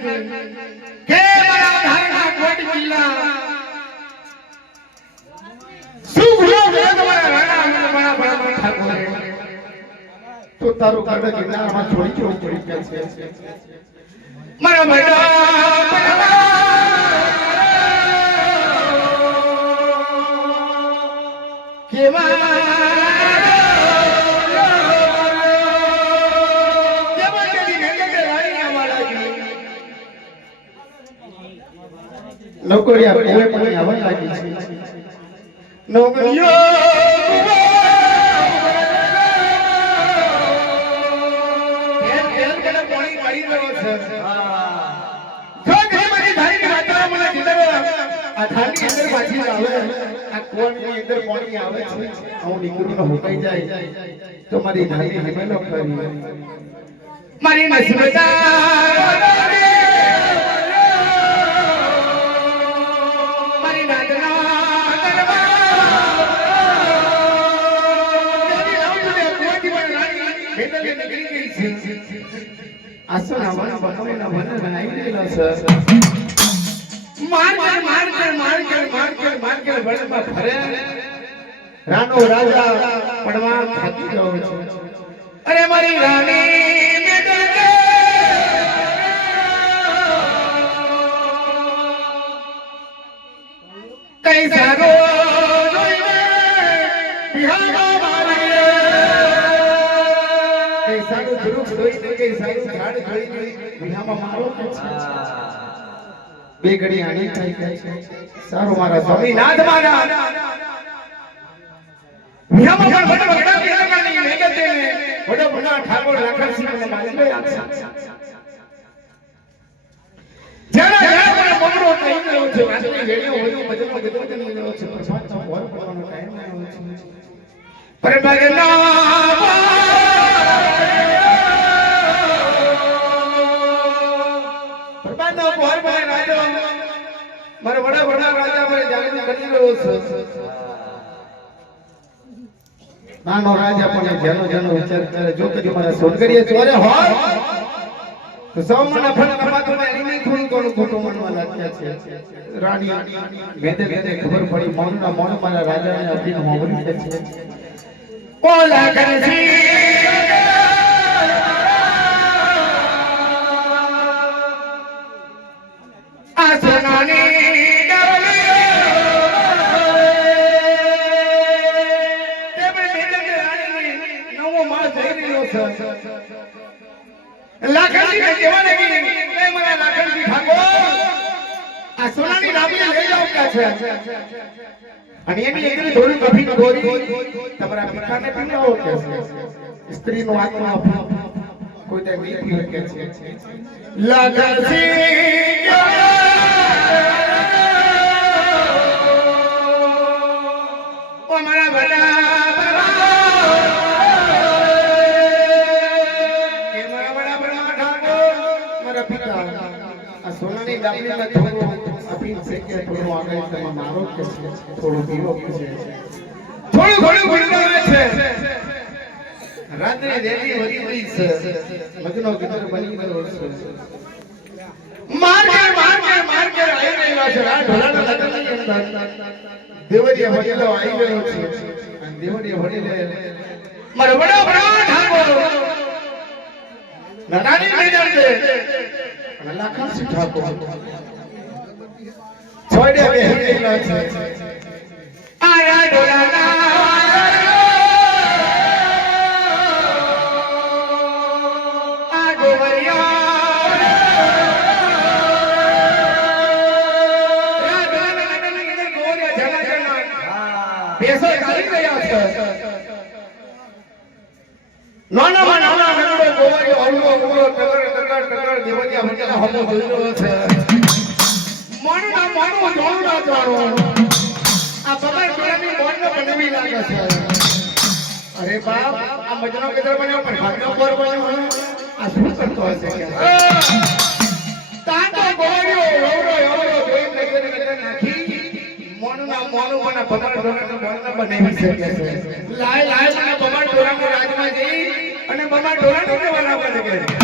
કે મારા કિલ્લા શું ભૂલો ગયો તમારા રાણા અને તારું કર્ણ ગિરનારમાં છોડી કેવું પડી મારા નોકરિયા કોએ પણ આવવા લાગી છે. આ થાળની અંદર પાછી આવે. આ કુવાની અંદર પાણી આવે છે. હું નીકળીને હુકાઈ જાય. તો મારી ધારી હિમેલો કરી મારી નસીબતા આસના વન બકરીના વન બનાવી રાનો રાજા પડવા થાકી ગયો છે અરે મારી રાણી કઈ સારો મારીએ. વૃક્ષ જોઈને કઈ સારું ઝાડ જોઈને વિહામાં મારો કે બે ઘડી આણી થઈ ગઈ સારું, મારા સ્વામી. નાથ મારા બિહારમાં પણ વડ વગડા મેગતે ને વડ વગડા ઠાકોર લાખનસિંહને મારી ગયા આ છે પરમાત્મા કરી રહ્યો છે. નાનો રાજા પણ જેનો જેનો વિચાર કરે, જો કે મારા સોનગરીએ ચોરે હોય, તો સૌ મને ફળ ને એની થોડી કોણ ખોટો મનવા લાગ્યા છે? રાણી મેદે મેદે ખબર પડી, મૌનના મૌન મારા રાજાને અભિન હોવરી છે. ઓલા કરસી આ સોનાની ડાબલી લઈ જાવ કે છે? અને એની એકલી થોડી કભી ગોરી તમારા પિતાને પીનાવો કે છે? સ્ત્રીનો આત્મા કોઈ તે વીર પી છે. મારા આ સોનાની થોડું અભિન છે કે થોડું આગળ તમે મારો કે છે થોડું પીવો કે છે રાત્રે દેવી વરી ગઈ છે મગનો ગીતર બની ગયો છે દેવરીએ વડીલો આવી ગયો છે અને દેવરીએ વડીલે અને લાખનસિંહ ઠાકોર છોડે બેહી ગયેલા છે આયા ડોલાના આ ગોવરિયા. પેસો ચાલી રહ્યા છે. નાનામાં નાના નગડો ગોવરિયો હળવો ઉડો ટકર ટકર દેવતિયા હમો જોઈ રહ્યો છે. મણના મણો જોડું જાણો આ બબાઈ ટોળાની મોનનો બનવી લાગે છે. અરે બાપ આ મજનો કેદર બન્યો પણ ભાગનો પર બન્યો. આ શું કરતો હશે કે? તાતો ગોળ્યો એવડો એવડો જોઈ નગર નગર નાખી. મોનના મોનો મને બબાઈ ટોળાનો મોનનો બનાવી શકે છે. લાય લાય મને બબાઈ ટોળાનો રાજમાં જઈ અને બબાઈ ટોળાનો કહેવાના બને કે